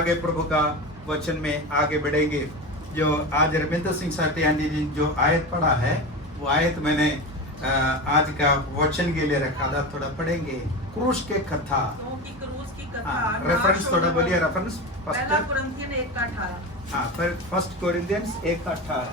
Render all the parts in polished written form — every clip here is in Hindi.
आगे प्रभु का वचन में आगे बढ़ेंगे। जो आज रविंद्र सिंह साटियानी जी जो आयत पढ़ा है वो आयत मैंने आज का वचन के लिए रखा था, थोड़ा पढ़ेंगे। क्रूस के कथा, क्रूस की कथा रेफरेंस थोड़ा बोलिए। रेफरेंस पहला कुरिन्थियन 1:18। हाँ, फिर फर्स्ट कोरिंथियंस 1:18।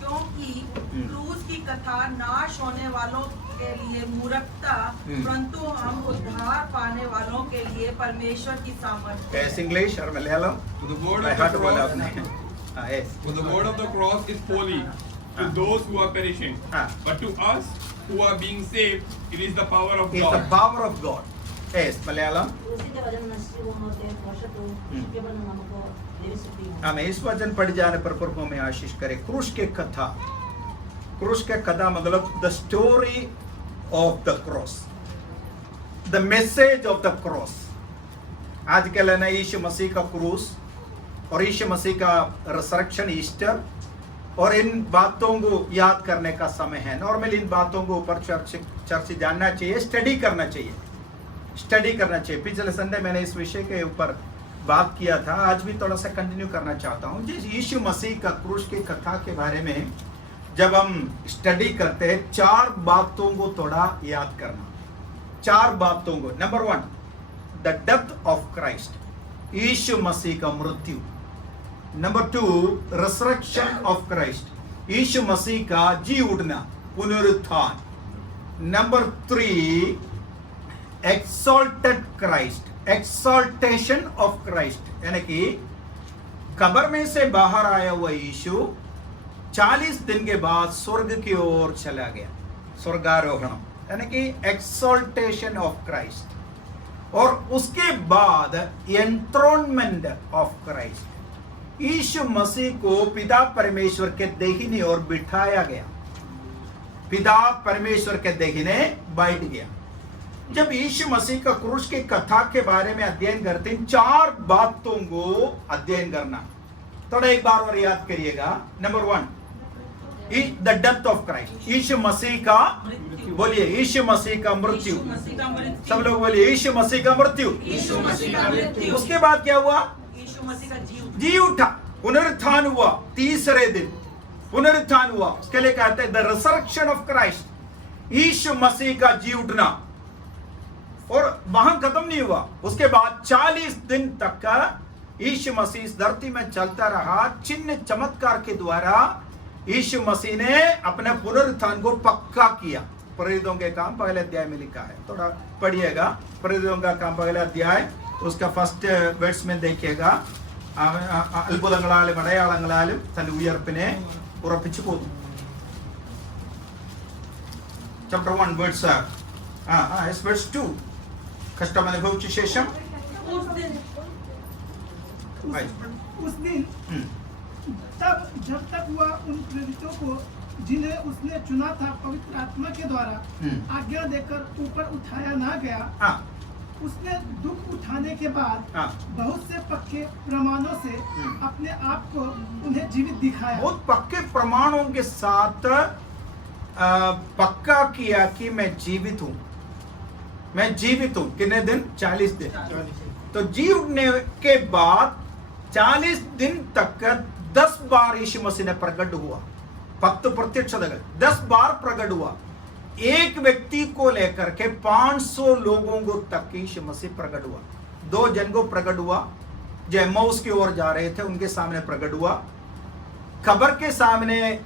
क्योंकि क्रूस की कथा नाश होने वालों के लिए मूर्खता, परंतु हम उद्धार पाने वालों के लिए परमेश्वर की सामर्थ्य है। इंग्लिश और Malayalam. The word of the cross is folly to those who are perishing, but to us who are being saved, it is the power of God. It's the power of God. Yes, Malayalam. हमें इस वचन पढ़ जाने पर प्रभु में आशीष करे। क्रूस के कथा, क्रूस के कथा मतलब the story of the cross, the message of the cross. आज कल है ना यीशु मसीह का क्रूस और यीशु मसीह का रिसरेक्शन, ईस्टर, और इन बातों को याद करने का समय है। नॉर्मली इन बातों को ऊपर चर्च जानना चाहिए, स्टडी करना चाहिए, स्टडी करना चाहिए। पिछले संडे मैंने इस विषय के ऊपर बात किया था, आज भी थोड़ा सा कंटिन्यू करना चाहता हूँ। जिस यीशु मसीह का क्रूस की कथा के बारे में जब हम स्टडी करते हैं, 4 बातों को थोड़ा याद करना। 4 बातों को। Number 1, the death of Christ, यीशु मसीह का मृत्यु। नंबर 2, रिसरेक्शन ऑफ क्राइस्ट, यीशु मसीह का जी उठना, पुनरुत्थान। Number 3, exalted Christ, exaltation of Christ, यानी कि कब्र में से बाहर आया हुआ यीशु 40 दिन के बाद स्वर्ग की ओर चला गया, स्वर्गारोहण, यानी कि एक्सॉल्टेशन ऑफ क्राइस्ट। और उसके बाद एंथ्रोनमेंट ऑफ क्राइस्ट, यीशु मसीह को पिता परमेश्वर के दाहिने ओर बिठाया गया, पिता परमेश्वर के दाहिने बैठ गया। जब यीशु मसीह का क्रूस की कथा के बारे में अध्ययन करते हैं, 4 बातों को अध्ययन करना। थोड़ा एक बार और याद करिएगा। Number 1, the death of Christ, यीशु मसीह का, बोलिए यीशु मसीह का मृत्यु। सब लोग बोलिए यीशु मसीह का मृत्यु। उसके बाद क्या हुआ? यीशु मसीह का जी उठा, पुनरुत्थान हुआ, तीसरे दिन पुनरुत्थान हुआ। उसके लिए कहते हैं द रिसरेक्शन ऑफ क्राइस्ट, यीशु मसीह का जी उठना। और वहां खत्म नहीं हुआ, उसके बाद 40 दिन तक यीशु मसीह इस धरती में चलता रहा। चिन्ह चमत्कार के द्वारा यीशु मसीह ने अपने पुनरुत्थान को पक्का किया। प्रेरितों के काम पहले अध्याय में लिखा है, थोड़ा पढ़िएगा। प्रेरितों का काम पहले अध्याय, उसका फर्स्ट वर्स में देखिएगा। അത്ഭുതങ്ങളാലും അടയാളങ്ങളാലും തന്റെ ഉയർപ്പിനെ ഉറപ്പിച്ചു പോന്നു. Chapter 1 verse verse 2, कष्टम अनुभव के शेषम। उस दिन तब जब तक वह उन प्रेरितों को जिन्हें उसने चुना था पवित्र आत्मा के द्वारा आज्ञा देकर ऊपर उठाया ना गया, उसने दुख उठाने के बाद बहुत से पक्के प्रमाणों से अपने आप को उन्हें जीवित दिखाया। बहुत पक्के प्रमाणों के साथ पक्का किया कि मैं जीवित हूँ, मैं जीवित हूँ। कितने दिन? 40 दिन। तो जी उठने के बाद 40 दिन तक 10 बार यीशु मसीह ने प्रकट हुआ। 10 प्रत्यक्षता 10 बार प्रकट हुआ। एक व्यक्ति को लेकर के 500 लोगों को तक यीशु मसीह प्रकट हुआ। 2 जन को प्रकट हुआ जो एम्माउस की ओर जा रहे थे, उनके सामने प्रकट हुआ। कब्र के सामने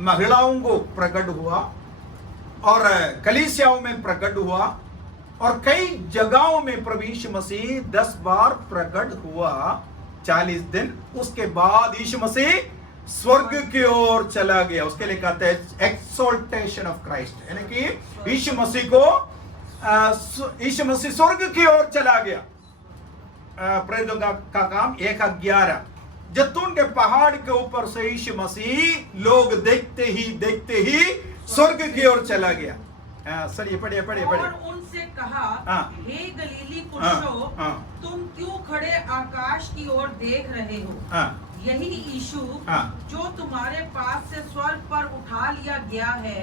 महिलाओं को प्रकट हुआ और कलीसियाओं में प्रकट हुआ और कई जगहों में प्रभु यीशु मसीह 10 बार प्रकट हुआ 40 दिन। उसके बाद यीशु मसीह स्वर्ग की ओर चला गया। उसके लिए कहते हैं एक्सॉल्टेशन ऑफ क्राइस्ट, यानी कि यीशु मसीह स्वर्ग की ओर चला गया। प्रेरितों का काम 1:11, जैतून के पहाड़ के ऊपर से यीशु मसीह लोग देखते ही स्वर्ग की ओर चला गया। सर ये पढ़िए। और उनसे कहा, हे गलीली पुरुषों, तुम क्यों खड़े आकाश की ओर देख रहे हो? यही यीशु जो तुम्हारे पास से स्वर्ग पर उठा लिया गया है,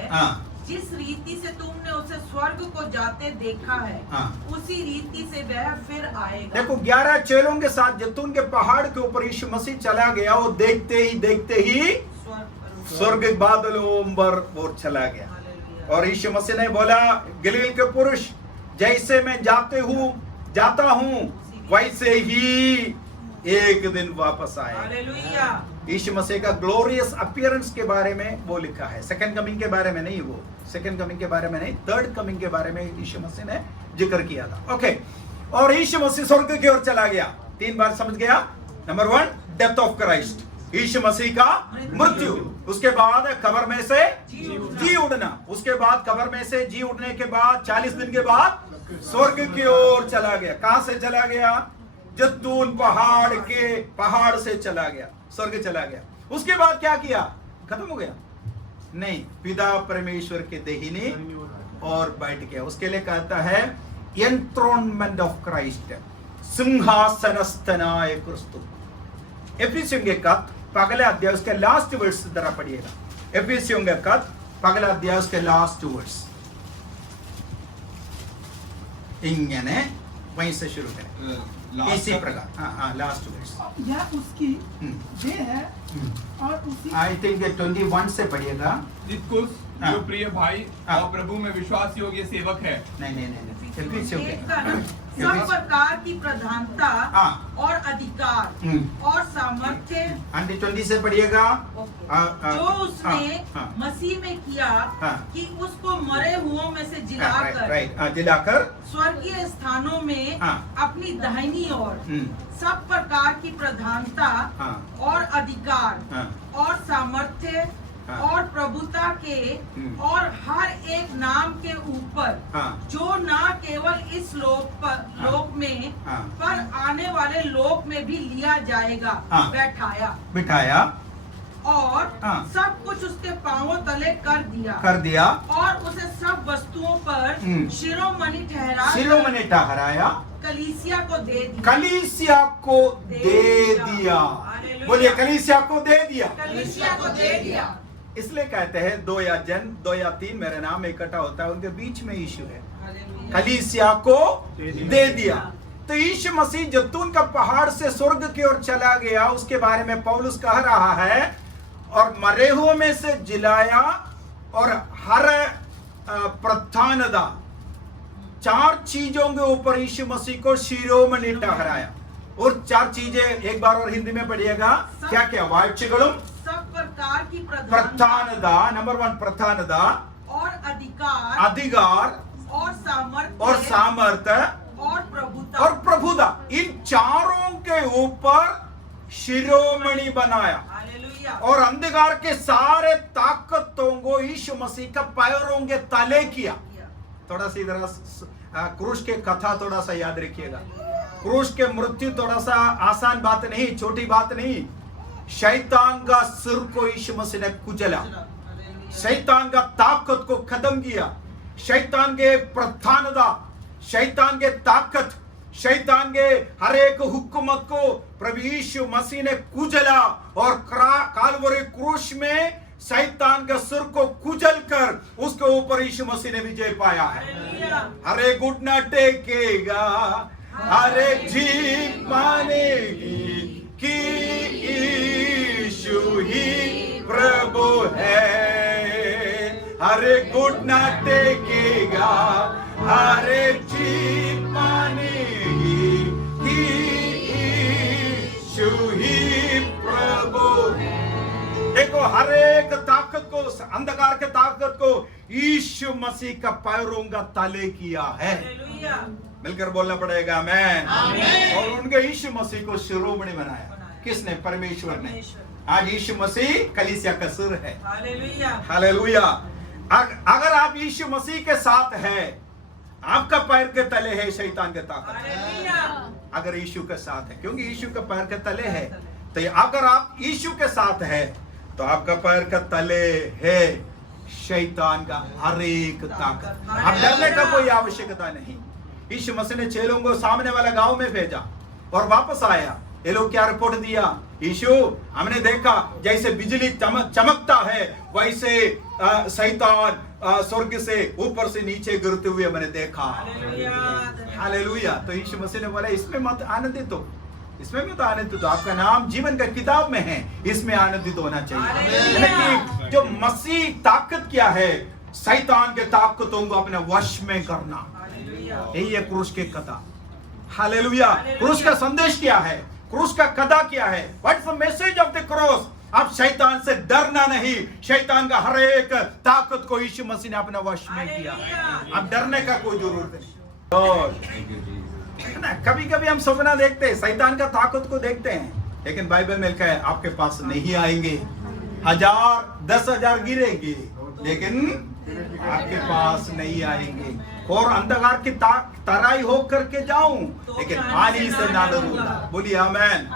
जिस रीति से तुमने उसे स्वर्ग को जाते देखा है हाँ। उसी रीति से वह फिर आएगा। देखो 11 चेलों के साथ जैतून के पहाड़ के ऊपर यीशु मसीह चला गया, वो देखते ही स्वर्ग के बादलों पर वो चला गया। हालेलुया। और यीशु मसीह ने बोला, गलील के पुरुष, जैसे मैं जाता हूँ वैसे ही एक दिन वापस आएगा। हालेलुया। यीशु मसीह का ग्लोरियस अपीयरेंस के बारे में वो लिखा है, सेकंड कमिंग के बारे में नहीं, वो सेकंड कमिंग के बारे में नहीं, थर्ड कमिंग के बारे में यीशु मसीह ने जिक्र किया था। ओके, और यीशु मसीह स्वर्ग की ओर चला गया। 3 बार समझ गया। नंबर 1 डेथ ऑफ क्राइस्ट, यीशु मसीह का मृत्यु। उसके बाद कब्र में से जी उठना। उसके बाद कब्र में से जी उठने के बाद 40 दिन के बाद स्वर्ग की ओर चला गया। कहां से चला गया? जैतून पहाड़ से चला गया, स्वर्ग चला गया। उसके बाद क्या किया? खत्म हो गया? नहीं, पिता परमेश्वर के दाहिने और बैठ गया। उसके लिए कहता है एंथ्रोनमेंट ऑफ क्राइस्ट, सिंहासनस्थनाय क्रिस्तु। एफिसियों के खत पहले अध्याय उसके लास्ट वर्ड्स जरा पढ़िएगा। एफिसियों के खत पहले अध्याय उसके लास्ट वर्ड्स इങ്ങനെ वहीं से शुरू करें, इसी प्रकार। हाँ, लास्ट वर्ड्स। यह उसकी देह है और उसी आई थिंक 21 से पढ़िएगा। तितुस हाँ। जो प्रिय भाई हाँ। और प्रभु में विश्वास योग्य सेवक है। नहीं, एफिसियों के देखा ना, सब प्रकार की प्रधानता हाँ। और अधिकार और सामर्थ्य 20 से पढ़िएगा। जो उसने हाँ। मसीह में किया हाँ। कि उसको मरे हुओं में से जिलाकर राइट, जिलाकर स्वर्गीय स्थानों में हाँ। अपनी दाहिनी ओर सब प्रकार की प्रधानता हाँ। और अधिकार हाँ। और सामर्थ्य हाँ। और प्रभुता के और हर एक नाम के ऊपर हाँ। जो ना केवल इस लोक में हाँ। पर आने वाले लोक में भी लिया जाएगा, हाँ। बिठाया और हाँ। सब कुछ उसके पांवों तले कर दिया और उसे सब वस्तुओं पर शिरोमणि ठहराया, कलीसिया को दे दिया। हालेलुया। बोलिए, कलीसिया को दे दिया। कलीसिया को दे दिया। इसलिए कहते हैं 2 या 3 मेरे नाम में इकट्ठा होता है, उनके बीच में यीशु है। कलीसिया को दे दिया। तो यीशु मसीह जैतून का पहाड़ से स्वर्ग की ओर चला गया। उसके बारे में पौलुस कह रहा है, और मरे हुए में से जिलाया और हर प्रधानता, 4 चीजों के ऊपर यीशु मसीह को शिरोमणि ठहराया। और 4 चीजें एक बार और हिंदी में पढ़िएगा। क्या क्या? वाഴ്ചകളും सब प्रकार की प्रधानता, नंबर 1 प्रधानता और अधिकार और सामर्थ्य और प्रभुता, इन 4 के ऊपर शिरोमणि बनाया। हालेलुया। और अंधकार के सारे ताकतों को यीशु मसीह का पैरों के तले किया। थोड़ा सा इधर क्रूस के कथा थोड़ा सा याद रखिएगा। क्रूस के मृत्यु थोड़ा सा आसान बात नहीं, छोटी बात नहीं। शैतान का सिर को यीशु मसीह ने कुचला, शैतान का ताकत को खत्म किया, शैतान के प्रधानता, शैतान के ताकत, शैतान के हर एक हुकूमत को प्रभु यीशु मसीह ने कुचला। और काल्वरी क्रूस में शैतान के सिर को कुचल कर उसके ऊपर यीशु मसीह ने विजय पाया है। हर एक घुटना टेकेगा, हर एक जीभ मानेगी कि यीशु ही प्रभु है। हर एक घुटना टेकेगा, हर एक जीभ मानेगी कि यीशु ही प्रभु है। देखो, हर एक ताकत को, अंधकार के ताकत को यीशु मसीह का पैरों का तले किया है। मिलकर बोलना पड़ेगा मैं। और उनके यीशु मसीह को शिरोमणि बनाया। किसने? परमेश्वर ने। आज यीशु मसीह कलीसिया का सिर है। हालेलुया। अगर आप यीशु मसीह के साथ हैं, आपका पैर के तले है शैतान के ताकत। अगर यीशु के साथ है, क्योंकि यीशु का पैर के तले है, तो अगर आप यीशु के साथ है तो आपका पैर का तले है शैतान का हर एक ताकत। अब डरने का कोई आवश्यकता नहीं। यीशु मसीह ने चेलों को सामने वाला गांव में भेजा और वापस आया। ये लोग क्या रिपोर्ट दिया? यीशु, हमने देखा जैसे बिजली चमकता है वैसे शैतान स्वर्ग से ऊपर से नीचे गिरते हुए मैंने देखा। हालेलुया। हालेलुया। तो यीशु मसीह ने बोला इसमें मत आनंदित हो, इसमें मत आनंदित हो, आपका नाम जीवन का किताब में है, इसमें आनंदित होना चाहिए। लेकिन जो मसीह ताकत क्या है, शैतान के ताकतों को अपने वश में करना, यही है क्रूस की कथा। हालेलुया। क्रूस का संदेश क्या है, क्रूस का कथा क्या है, what's the message of the cross? अब शैतान से डरना नहीं, शैतान का हर एक ताकत को यीशु मसीह ने अपना वश में किया। अब डरने का कोई जरूरत नहीं। कभी कभी हम सपना देखते हैं, शैतान का ताकत को देखते हैं, लेकिन बाइबल में लिखा है आपके पास नहीं आएंगे, 1000 10,000 गिरेंगे, लेकिन आपके पास नहीं आएंगे। और अंधकार की तराई हो करके जाऊं, लेकिन आनी से ना डरूंगा। बोलिए आमेन।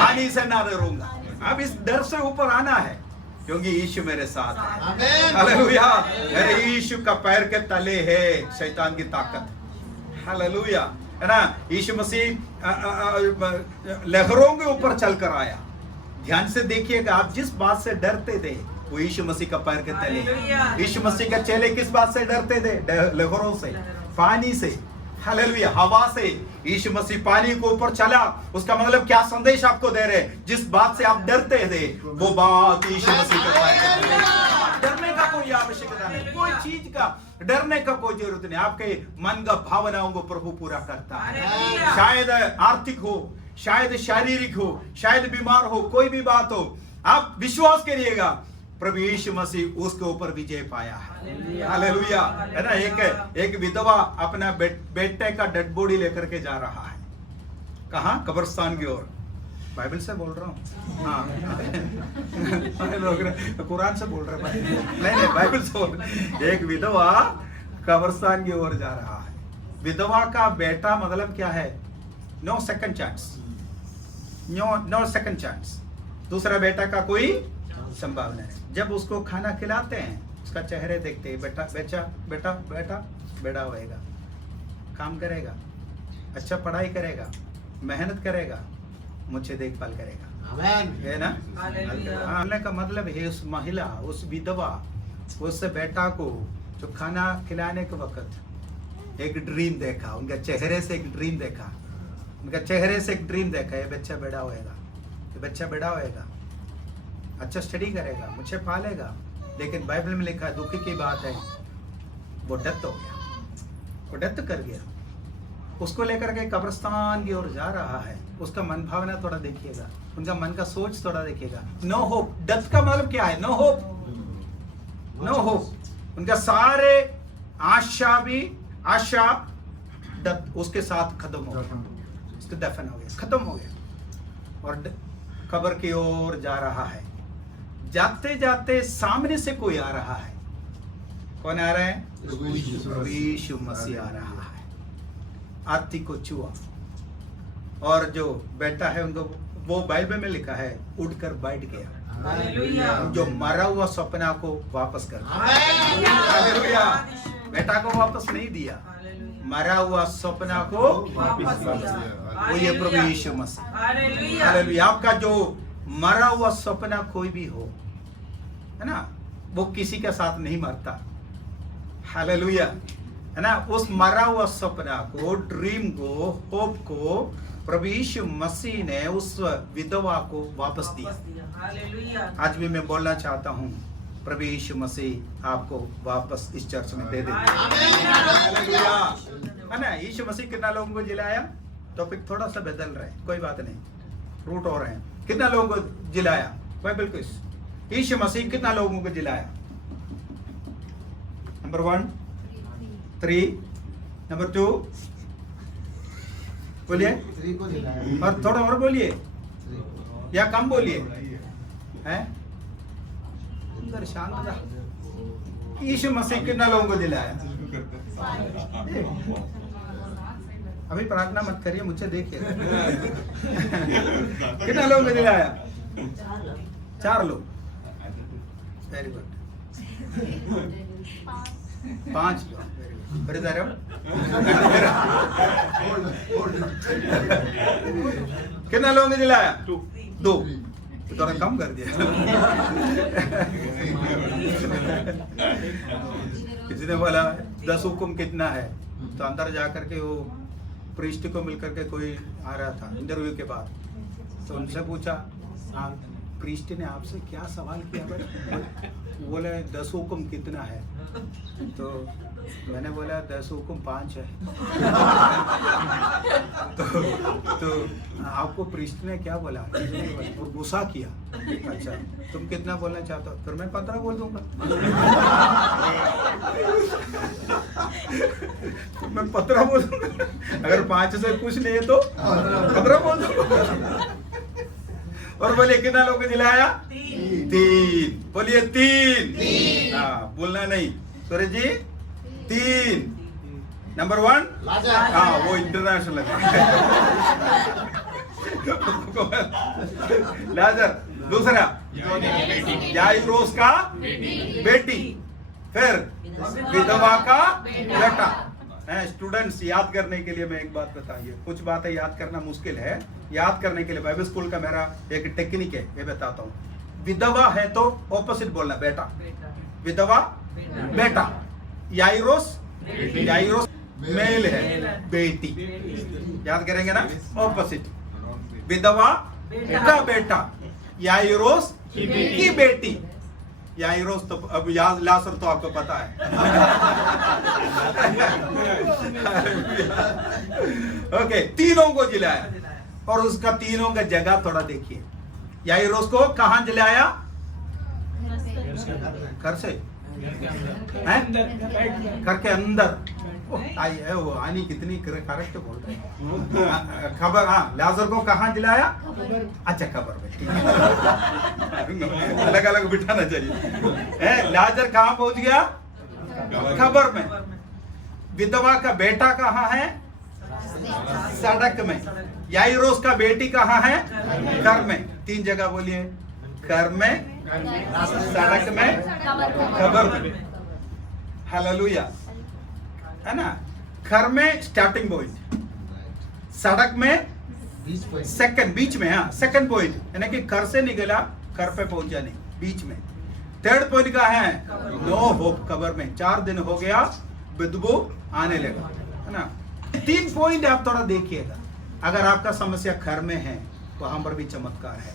आनी से ना डरूंगा। अब इस डर से ऊपर आना है, क्योंकि यीशु मेरे साथ है। हालेलुया। मेरे यीशु का पैर के तले है शैतान की ताकत। हालेलुया, है ना। यीशु मसीह लहरों के ऊपर चलकर आया। ध्यान से देखिएगा, आप जिस बात से डरते थे वो यीशु मसीह का पैर के तले है। यीशु मसीह के चेले किस बात से डरते थे? लहरों से, पानी से, हालेलुया, हवा से। यीशु मसीह पानी के ऊपर चला, उसका मतलब क्या संदेश आपको दे रहे? जिस बात से आप डरते थे वो बात यीशु मसीह के पैर के तले है। डरने का कोई आवश्यकता नहीं, कोई चीज का डरने का कोई जरूरत नहीं। आपके मन का भावनाओं को प्रभु पूरा करता है। शायद आर्थिक हो, शायद शारीरिक हो, शायद बीमार हो, कोई भी बात हो, आप विश्वास करिएगा प्रभु यीशु मसीह उसके ऊपर विजय पाया है। हालेलुया, है ना। एक विधवा अपना बेटे का डेड बॉडी लेकर के जा रहा है, कहाँ? कब्रिस्तान की ओर। बाइबल से बोल रहा हूँ, हाँ। कुरान से बोल रहे हैं, नहीं बाइबल से बोल रहे। एक विधवा कब्रिस्तान की ओर जा रहा है। विधवा का बेटा मतलब क्या है? No second chance, no second chance. दूसरा बेटा का कोई संभावना है। जब उसको खाना खिलाते हैं, उसका चेहरे देखते हैं, बेटा बेटा बेटा बेटा बड़ा होएगा, काम करेगा, अच्छा पढ़ाई करेगा, मेहनत करेगा, मुझे देखभाल करेगा। आमीन, है ना। आने का मतलब है उस महिला, उस विधवा, उस बेटा को जो खाना खिलाने के वक्त एक ड्रीम देखा, उनके चेहरे से एक ड्रीम देखा, उनका चेहरे से एक ड्रीम देखा, ये बच्चा बड़ा होएगा, ये बच्चा बड़ा होएगा, अच्छा स्टडी करेगा, मुझे पालेगा। लेकिन बाइबल में लिखा है, दुखी की बात है, वो डेथ हो गया, वो डेथ कर गया। उसको लेकर के कब्रिस्तान की ओर जा रहा है। उसका मन भावना थोड़ा देखिएगा, उनका मन का सोच थोड़ा देखिएगा। No hope. डेथ का मतलब क्या है? No hope, no hope. उनका सारे आशा डेथ उसके साथ खत्म हो गया, उसके दफन हो गया, खत्म हो गया। और कब्र की ओर जा रहा है। जाते जाते सामने से कोई आ रहा है। कौन आ रहा है? यीशु मसीह आ रहा है। आरती को छुआ, और जो बेटा है उनको, वो बाइबल में लिखा है, उठकर बैठ गया। जो मरा हुआ सपना को वापस कर दिया। हालेलुया। बेटा को वापस नहीं दिया, मरा हुआ सपना को वापस दिया। वो ये प्रभु यीशु मसीह। हालेलुया। आपका जो मरा हुआ सपना कोई भी हो, है ना, वो किसी के साथ नहीं मरता। हालेलुया, है ना। उस मरा हुआ सपना को, ड्रीम को, होप को प्रभु यीशु मसीह ने उस विधवा को वापस दिया। आज भी मैं बोलना चाहता हूँ, प्रभु यीशु मसीह आपको वापस इस चर्च में दे देगा। हालेलुया, है ना। यीशु मसीह कितना लोगों को जिलाया? टॉपिक थोड़ा सा बदल रहा है, कोई बात नहीं, रूट हो रहे हैं। कितना लोगों को जिलाया? Bible quiz. यीशु मसीह कितना लोगों को जिलाया? नंबर 1 3, नंबर 2 बोलिए, और थोड़ा और बोलिए, या कम बोलिए, हैं? अंदर शांत रहा। यीशु मसीह कितना लोगों को जिलाया? अभी प्रार्थना मत करिए, मुझे देखिए। कितना लोगों को दिलाया? 4 लोग। Very good. 5 लोग। बड़े जा रहे हो? कितना लोगों को दिलाया? 2। तो थोड़ा कम कर दिया। किसी ने बोला 10 हुक्म कितना है, तो अंदर जा करके वो प्रीस्ट को मिलकर के कोई आ रहा था इंटरव्यू के बाद, तो उनसे पूछा आप प्रीस्ट ने आपसे क्या सवाल किया बेटा? बोले 10 हुक्म कितना है? तो मैंने बोला 10 हुक्म 5 है। तो आपको प्रीस्ट ने क्या बोला? वो गुस्सा किया। अच्छा तुम कितना बोलना चाहते हो? फिर मैं 15 बोल दूंगा। तो मैं 15 बोल दूंगा, अगर 5 से कुछ नहीं है तो 15 बोल दूंगा। और बोले कितना लोग दिलाया? 3। बोलिए 3। हाँ बोलना नहीं। सूरज जी 3। नंबर 1 हाँ वो इंटरनेशनल है। लाजर। दूसरा याइरोस का बेटी, फिर विधवा का बेटा। स्टूडेंट्स याद करने के लिए मैं एक बात बताइए, कुछ बातें याद करना मुश्किल है, याद करने के लिए बाइबल स्कूल का मेरा एक टेक्निक है, ये बताता हूँ। विधवा है तो ऑपोजिट बोलना, बेटा। विधवा बेटा। याइरोस मेल है, बेटी। याद करेंगे ना, ऑपोजिट। विधवा का बेटा, याइरोस की बेटी। याइरोस तो अब लासर तो आपको पता है। ओके, तीनों को जिलाया, और उसका तीनों का जगह थोड़ा देखिए। याइरोस को कहां जिलाया? घर से, घर के अंदर। आई है वो आनी कितनी करेक्ट बोल रहे हैं। खबर, हाँ लाजर को कहां जिलाया? अच्छा खबर में, अलग अलग बिठाना चाहिए। लाजर कहां पहुंच गया? खबर में। विधवा का बेटा कहां है? सड़क में। याइरोस का बेटी कहां है? घर में। 3 जगह बोलिए, घर में, सड़क में, खबर में। हालेलुया, है ना। घर में स्टार्टिंग पॉइंट, सड़क में सेकंड, बीच में। हाँ सेकंड पॉइंट, यानी कि घर से निकला घर पे पहुंचा नहीं, बीच में। थर्ड पॉइंट का है नो होप, कबर में। 4 दिन हो गया, बदबू आने लगा, है ना। 3 पॉइंट आप थोड़ा देखिएगा। अगर आपका समस्या घर में है, वहां पर भी चमत्कार है।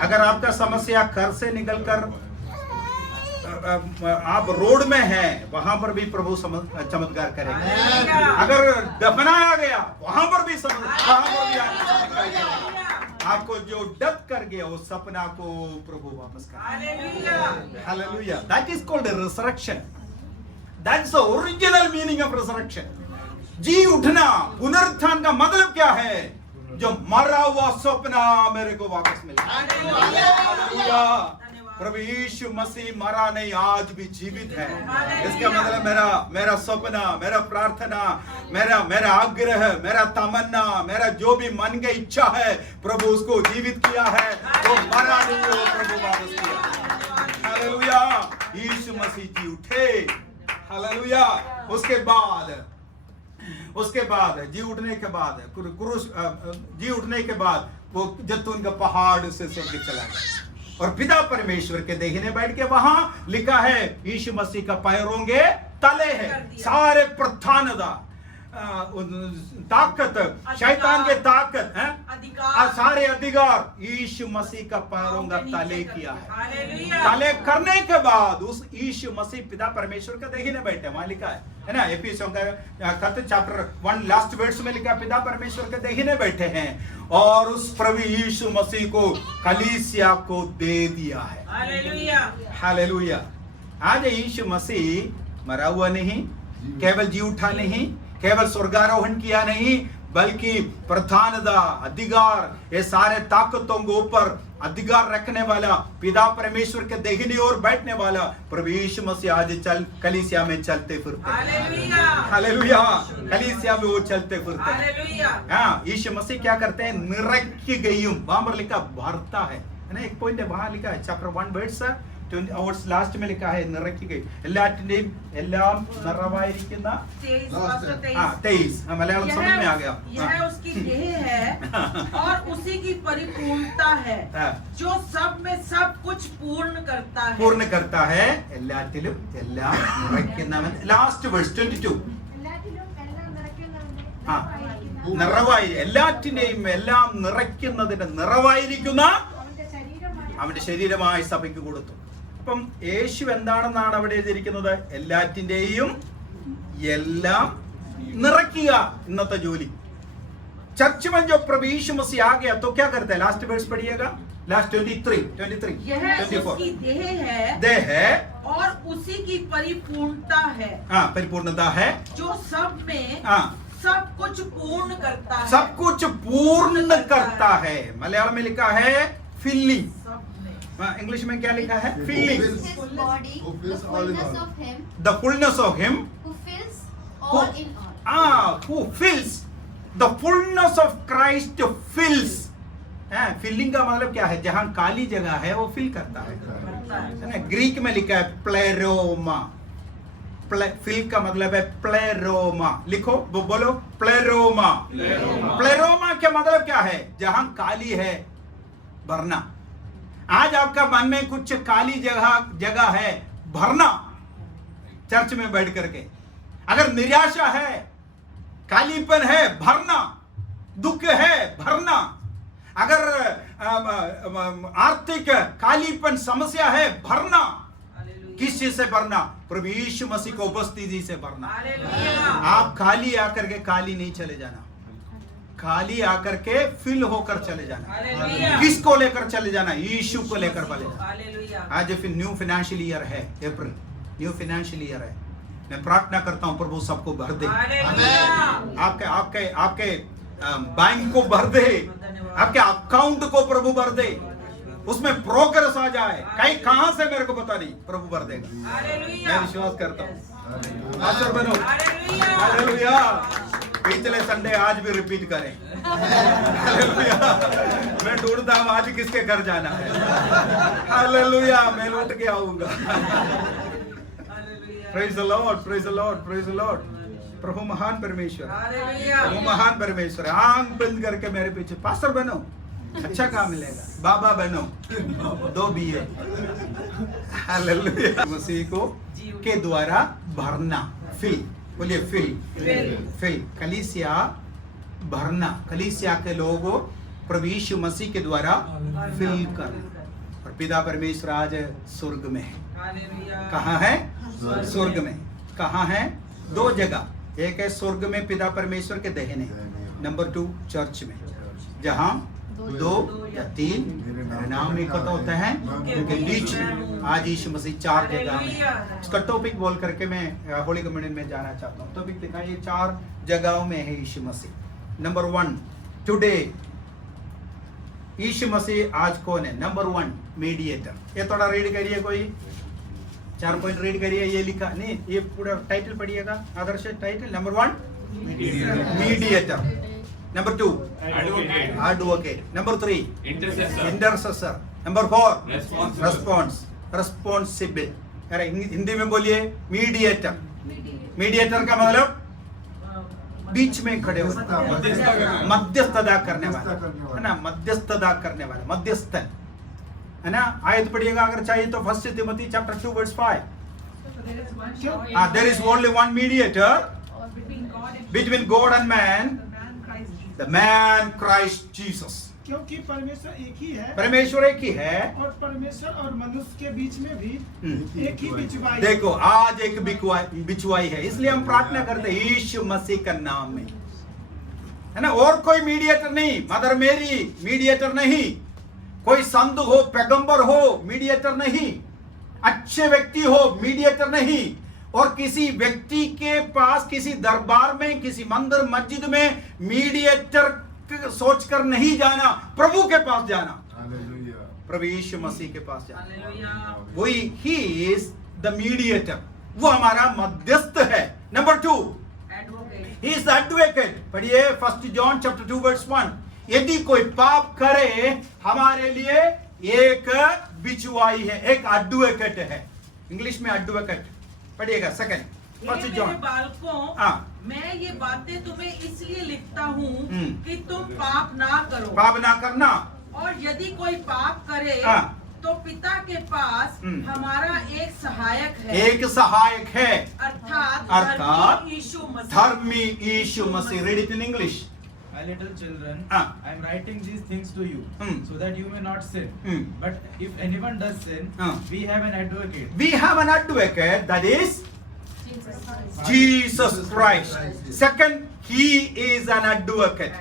अगर आपका समस्या घर से निकलकर आप रोड में हैं, वहां पर भी प्रभु चमत्कार करेगा। अगर दफनाया गया, वहां पर भी आपको जो डक कर गया उस सपना को प्रभु वापस करेगा। हालेलुया। That is called resurrection. That's the original meaning of resurrection. जी उठना, पुनरुत्थान का मतलब क्या है? जो मरा हुआ सपना मेरे को वापस मिला। हालेलुया। प्रभु यीशु मसीह मरा नहीं, आज भी जीवित है। इसका मतलब मेरा सपना, मेरा प्रार्थना, मेरा आग्रह, मेरा तमन्ना, मेरा जो भी मन की इच्छा है, प्रभु उसको जीवित किया है। वो मरा नहीं, वो प्रभु वापस किया। हालेलुया। यीशु मसीह जी उठे। हालेलुया। उसके बाद जी उठने के बाद, क्रूस जी उठने के बाद वो जैतून का पहाड़ से स्वर्ग चला गया, और पिता परमेश्वर के दाहिने बैठ के वहां लिखा है यीशु मसीह का पैरों के तले है सारे प्रधानता, ताकत, शैतान के ताकत है, सारे अधिकार यीशु मसीह का पैरों का तले किया है। तले करने के बाद उस यीशु मसीह पिता परमेश्वर के दाहिने बैठे, वहां लिखा है ना। एफिसियों का खत चैप्टर 1 लास्ट वर्ड्स में लिखा, पिता परमेश्वर के दाहिने बैठे हैं, और उस प्रभु यीशु मसीह को कलीसिया को दे दिया है। हालेलुया। हालेलुया। आज यीशु मसीह मरा हुआ नहीं, केवल जी उठा नहीं, केवल स्वर्गारोहण किया नहीं, बल्कि प्रधानता, अधिकार, ये सारे ताकतों के ऊपर अधिकार रखने वाला, पिता परमेश्वर के दाहिनी ओर बैठने वाला प्रभु यीशु मसीह आज कलीसिया में चलते फिरते। हालेलुया। कलीसिया में वो चलते फिरते। हाँ, यीशु मसीह क्या करते हैं? निरखी गईयुम, वहां पर लिखा भरता है ना। एक पॉइंट है, वहां लिखा है चैप्टर 1 वर्ड्स लास्ट में लिखा है നിറയ്ക്കുക എല്ലാം നിറവായിരിക്കുന്ന 23 मलयालम समझ में आ गया। यह उसकी देह है और उसी की परिपूर्णता है हाँ। जो सब में सब कुछ पूर्ण करता है പൂർണ്ണ करता है എല്ലാറ്റിലും എല്ലാം നിറയ്ക്കുന്നവൻ. Last verse 22. ആ നിറവായി എല്ലാറ്റിനെയും എല്ലാം നിറയ്ക്കുന്നതിന് നിറവായിരിക്കുന്ന അവന്റെ ശരീരമായി സഭയ്ക്ക് കൊടുത്തു. അപ്പം യേശു എന്താണെന്നാണ് അവിടെ എഴുതിയിരിക്കുന്നത്? എല്ലാറ്റിന്റെയും എല്ലാം നിറയ്ക്കുക ഇന്നത്തെ ജോലി. चर्च में जो प्रभु यीशु मसीह आ गया तो क्या करता है? लास्ट वर्स पढ़िएगा, लास्ट 23 यह 24. उसकी देह है देह है और उसी की परिपूर्णता है हाँ परिपूर्णता है जो सब में हाँ सब कुछ पूर्ण करता है सब कुछ पूर्ण करता है. मलयालम में लिखा है फिलिंग. सब में इंग्लिश में क्या लिखा है? Filling. His body, the fullness of him the fullness of him who fills all in all. who fills the fullness of Christ fills. Filling का मतलब क्या है? जहां काली जगह है वो फिल करता है ना. ग्रीक में लिखा है प्लेरोमा. फिल का मतलब है प्लेरोमा. लिखो बोलो प्लेरोमा. प्लेरोमा का मतलब क्या है? जहां काली है भरना. आज आपका मन में कुछ काली जगह है, भरना चर्च में बैठ करके. अगर निराशा है, कालीपन है, भरना. दुख है, भरना. अगर आर्थिक कालीपन समस्या है, भरना. किस चीज से भरना? प्रभु यीशु मसीह को उपस्थिति से भरना. हालेलुया आप खाली आकर के खाली नहीं चले जाना, खाली आकर के फिल होकर चले जाना. हालेलुया किसको लेकर चले जाना? यीशु को लेकर चले जाना. हालेलुया आज फिर न्यू फाइनेंशियल ईयर है, अप्रैल न्यू फाइनेंशियल ईयर है. मैं प्रार्थना करता हूं प्रभु सबको भर दे. हालेलुया आपके आपके आपके बैंक को भर दे, आपके अकाउंट को प्रभु भर दे, उसमें प्रोग्रेस आ जाए. कहीं कहां से मेरे को पता नहीं, प्रभु भर देगा. हालेलुया मैं विश्वास करता हूं. मास्टर बनो. Hallelujah hallelujah. पिछले संडे आज भी रिपीट करें. हालेलुया. मैं ढूंढता हूं आज किसके घर जाना है. हालेलुया. मैं लौट के आऊंगा. Praise the Lord, praise the Lord, praise the Lord. प्रभु महान परमेश्वर, हालेलुया प्रभु महान परमेश्वर. आंख बंद करके मेरे पीछे पास्टर बनो, अच्छा काम मिलेगा. बाबा बनो, 2 BA. हालेलुया. मसीह को के द्वारा भरना. फिल बोलिए फिल. फिल कलीसिया भरना. कलीसिया के लोगों प्रभु यीशु मसीह के द्वारा फिल करना. और पिता परमेश्वर आज स्वर्ग में है. हालेलुया कहाँ है? स्वर्ग में. कहाँ है? 2 जगह. एक है स्वर्ग में पिता परमेश्वर के दहिने, नंबर 2 चर्च में, जहाँ 2 या 3 मेरे नाम में इकट्ठा होते हैं उनके बीच में. आज यीशु मसीह 4 जगह में. इसका टॉपिक बोल करके मैं होली कम्युनियन में जाना चाहता हूँ. टॉपिक दिखाइए. 4 जगहों में है यीशु मसीह. नंबर 1 टुडे यीशु मसीह आज कौन है? Number 1 mediator. ये थोड़ा रीड करिए, कोई 4 पॉइंट रीड करिए. ये लिखा नहीं, ये पूरा टाइटल पढ़िएगा. आदर्श title. Number 1 mediator. Number 2 advocate. Number 3 intercessor. Number 4 responsible. अरे हिंदी में बोलिए मीडिएटर. मीडिएटर का मतलब बीच में खड़े हो, मध्यस्थता करने वाला है ना. मध्यस्थता करने वाला, मध्यस्थन है ना. आयत पढ़िएगा अगर चाहिए तो 1 Timothy chapter 2 verse 5. There is only one mediator between God and man, the man Christ Jesus. क्योंकि परमेश्वर एक ही है परमेश्वर एक ही है और परमेश्वर और मनुष्य के बीच में भी एक ही बिचवाई. देखो आज एक बिचवाई है. इसलिए हम प्रार्थना करते हैं यीशु मसीह का नाम में, है ना. और कोई मीडिएटर नहीं. मदर मेरी मीडिएटर नहीं. कोई संत हो, पैगंबर हो, मीडिएटर नहीं. अच्छे व्यक्ति हो, मीडिएटर नहीं. और किसी व्यक्ति के पास, किसी दरबार में, किसी मंदिर मस्जिद में मीडिएटर सोचकर नहीं जाना, प्रभु के पास जाना. प्रभु यीशु मसीह के पास जाना. हालेलुया वही ही इज द मीडिएटर. वो हमारा मध्यस्थ है. Number 2 advocate. He is the advocate. पढ़िए 1 John chapter 2 verse 1. यदि कोई पाप करे हमारे लिए एक बिचवाई है, एक एडवोकेट है. इंग्लिश में एडवोकेट पढ़िएगा. 2 हे 1 मेरे John. बालकों हाँ मैं ये बातें तुम्हें इसलिए लिखता हूँ हम्म। कि तुम पाप ना करो, पाप ना करना। और यदि कोई पाप करे हाँ। तो पिता के पास हम्म। हमारा एक सहायक है, एक सहायक है, अर्थात अर्थात धर्मी यीशु मसीह। धर्मी यीशु मसीह। Read it in English. My little children, Ah. I am writing these things to you, so that you may not sin. But if anyone does sin, we have an advocate. We have an advocate, that is Jesus Christ. Second, he is an advocate.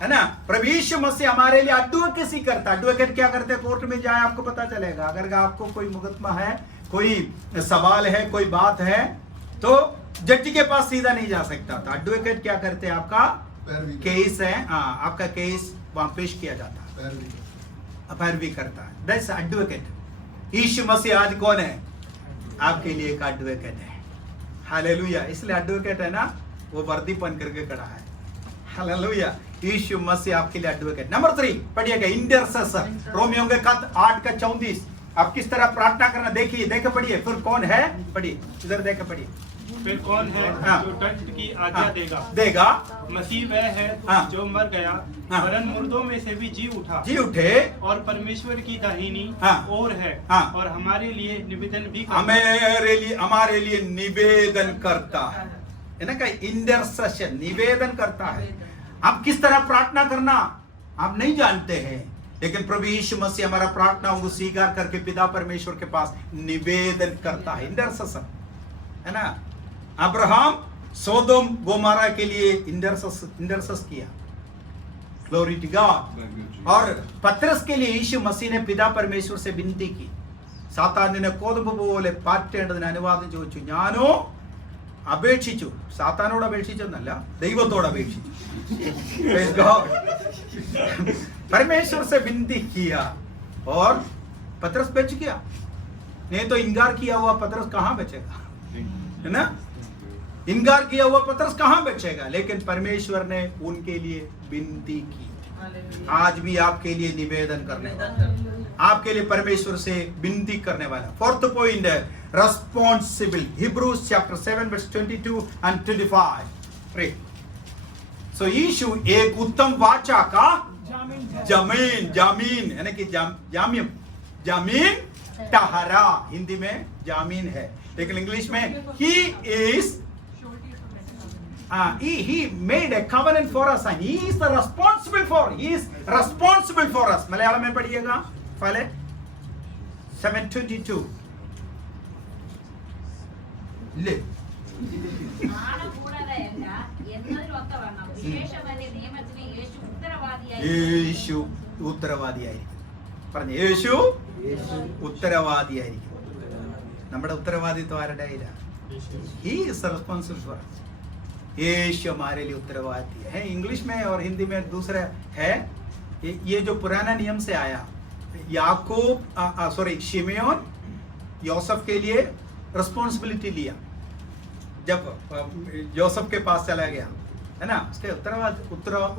है ना? प्रभु यीशु मसीह हमारे लिए एडवोकेसी करता है। एडवोकेट क्या करते हैं? कोर्ट में जाए आपको पता चलेगा। अगर आपको कोई मुकदमा है, कोई सवाल है, कोई बात है, तो जज के पास सीधा नहीं जा सकता। तो एडवोकेट क्या करते हैं? आपका केस है, आपका केस वहां पेश किया जाता है, पैरवी करता है। That's advocate. यीशु मसीह आज कौन है? आपके लिए एक एडवोकेट है। हालेलुया। इसलिए एडवोकेट है ना, वो वर्दी पहन करके खड़ा है। हालेलुया। यीशु मसीह आपके लिए एडवोकेट। नंबर 3 पढ़िएगा, इंटरसेसर। रोमियो के खत 8:34। आप किस तरह प्रार्थना करना देखिए, देखे पढ़िए। फिर कौन है? पढ़िए, इधर देखे पढ़िए। फिर कौन है हाँ। जो दंड की आज्ञा देगा? मसीह वह है हाँ। जो मर गया, हाँ। वरन मुर्दों में से भी जी उठा, जी उठे, और परमेश्वर की दाहिनी हाँ। ओर है, हाँ। और हमारे लिए निवेदन भी करता है। हमारे लिए निवेदन करता है ना? इंटरसेशन, निवेदन करता है। आप किस तरह प्रार्थना करना आप नहीं जानते हैं, लेकिन प्रभु यीशु मसीह हमारा प्रार्थना को स्वीकार करके पिता परमेश्वर के पास निवेदन करता है। इंटरसेशन है ना? अब्राहम सोदोम गोमारा के लिए इंटरसेस किया। Glory to God. और पतरस के लिए यीशु मसीह ने पिता परमेश्वर से विनती की, സാത്താനിനെ കോതമ്പ് പോലെ പാറ്റേണ്ടതിന് അനുവാദം ചോദിച്ചു। ഞാനോ അപേക്ഷിച്ചു, സാത്താനോട് അപേക്ഷിച്ചെന്നല്ല, ദൈവത്തോട് അപേക്ഷിച്ചു। Praise God. परमेश्वर से विनती किया और पतरस बच गया। नहीं तो इनकार किया हुआ पतरस कहां बचेगा? है ना? इनकार किया हुआ पतरस कहां बचेगा? लेकिन परमेश्वर ने उनके लिए विनती की। आज भी आपके लिए निवेदन करने वाला, आपके लिए परमेश्वर से विनती करने वाला। फोर्थ पॉइंट है responsible. Hebrews chapter 7 verse 22 and 25। So यीशु एक उत्तम वाचा का जामीन यानी कि जामीन ठहरा। हिंदी में जामीन है, लेकिन इंग्लिश में he made a covenant for us and he is responsible for us। Malayalam में पढ़िएगा पहले 7:22। ले യേശു ഉത്തരവാദിയായിരിക്കും। പറഞ്ഞു, യേശു ഉത്തരവാദിയായിരിക്കും। നമ്മുടെ ഉത്തരവാദിത്വം ആരുടെ കയ്യിലാണ്? He is responsible for us। यीशु हमारे लिए उत्तरवादी है। इंग्लिश में और हिंदी में दूसरा है। ये जो पुराना नियम से आया, याकूब शिमयोन योसेफ के लिए रिस्पॉन्सिबिलिटी लिया जब योसेफ के पास चला गया, है ना? उसके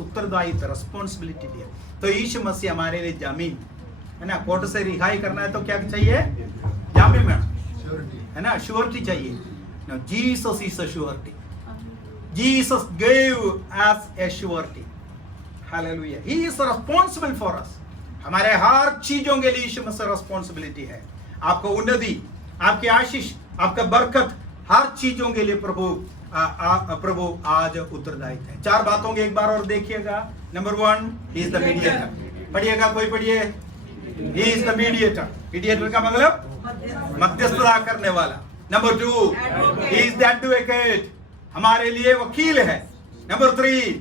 उत्तरदायित्व रिस्पॉन्सिबिलिटी लिया। तो यीशु मसीह हमारे लिए जामीन, है ना? कोर्ट से रिहाई करना है तो क्या चाहिए? जामीन, है ना? श्योरिटी चाहिए। Jesus is a surety. Jesus gave us a surety. Hallelujah. He is responsible for us. हमारे हर चीजों के लिए यीशु मसीह रिस्पॉन्सिबिलिटी है। आपको उन्नति, आपकी आशीष, आपका बरकत, हर चीजों के लिए प्रभु आज उत्तरदायित्व है। 4 बातों के एक बार और देखिएगा। Number 1, he is the mediator। पढ़िएगा, कोई पढ़िए। He is the mediator। mediator का मतलब मध्यस्थता करने वाला। Number 2, he is the advocate। हमारे लिए वकील है। नंबर 3,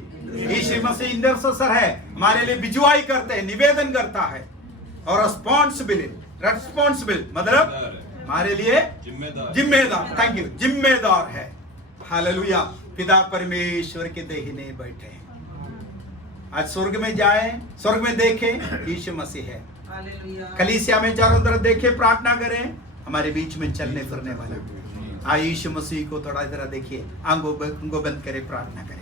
यीशु मसीह इंटरसेसर है, हमारे लिए बिजवाई करते हैं, निवेदन करता है। और रिस्पॉन्सिबल मतलब हमारे लिए जिम्मेदार। थैंक यू, जिम्मेदार है। हालेलुया। पिता परमेश्वर के दाहिने बैठे हैं। आज स्वर्ग में जाए, स्वर्ग में देखें, यीशु मसीह है। कलीसिया में चारों तरफ देखें, प्रार्थना करें, हमारे बीच में चलने फिरने वाला। यीशु मसीह को थोड़ा इधर देखिए, आंखों बंद करे, प्रार्थना करें।